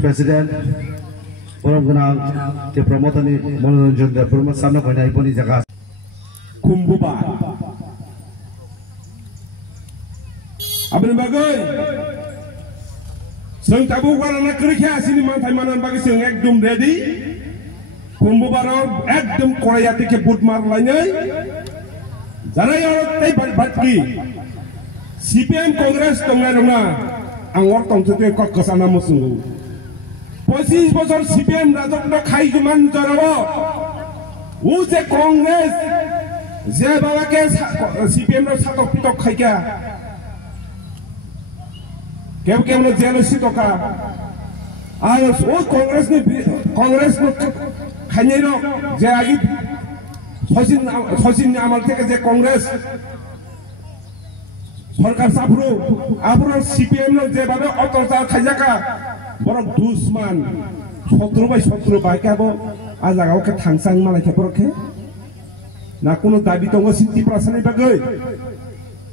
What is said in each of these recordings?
Presiden orang kenal di promotor ni मनोरंजन dah promote sana kau ni pun di jaga kumbuba abang bagai seng tabu warna kerja sini mantai manan bagi seng ekdom ready kumbuba ro ekdom Korea tike boot mar lainnya jana yang tay batki CPM Kongres tengah angor tong tu kok kesana musuh 25 বছর CPM রাজত্ব খাই জমান জড়াব ও যে কংগ্রেস যে বাবাকে CPM র ছাতক পিতক খাইকা কেউ কেউ জেলসি টকা আর ও কংগ্রেস খাইনাই রক যে আগে সচিন আমার থেকে যে কংগ্রেস সরকার সাফরু আপনার CPM র যেভাবে অত্যাচার খাইজাকা বরং দুশ্মন 17/17 বাইকাবো আজ আগাওকে থাংসাং মালাইকে বরকে না কোনো দাবি দङ 50% বাগৈ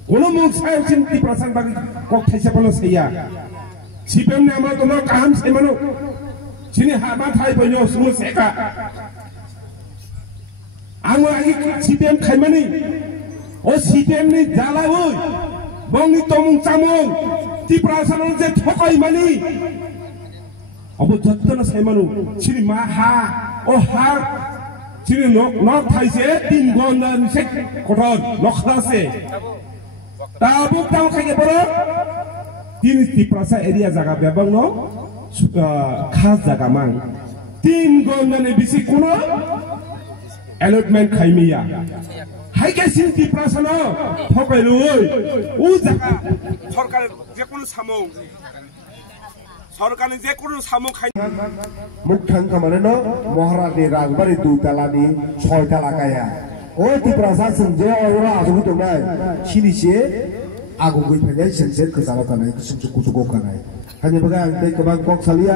কোনো মুখসায় 50% বাগৈ কক থাইছে বলো সেইয়া CPM নে আমার তোমরা কাহাম সেমানো চিনি হাবা থাই বইনো সুমু সেকা আঙো আগি CPM খাইমানি ও CPM নি জালা ওই বংনি তমুং চামুং 50% যে ঠকাই মানি अब जत्तन साइमानु छिनि माहा ओ हार छिनि नक थाइसे 3 गनन से कठन नखरासे ताबुक ताव खाइके बरो 30% एरिया जागा बेबंग न खास जागा मां 3 गनन बिसि कोनो अलॉटमेंट खाइमिया हाइके 30% न ठकाइलु ओ जागा सरकार जे कोनो सामौ सरकारनि जे कोनो सामु खाइ मुखथां खामानो महाराजनि राजबारि 2 तालानि 6 ताला गाया ओ तिप्रासा संजे औरा आजु दंनाय सिनिसे आगु गइफायनाय सेनसे गोजानाव थानाय सुसु कुसुगो खानाय हानि बगा आं दै गोबां कक सालिया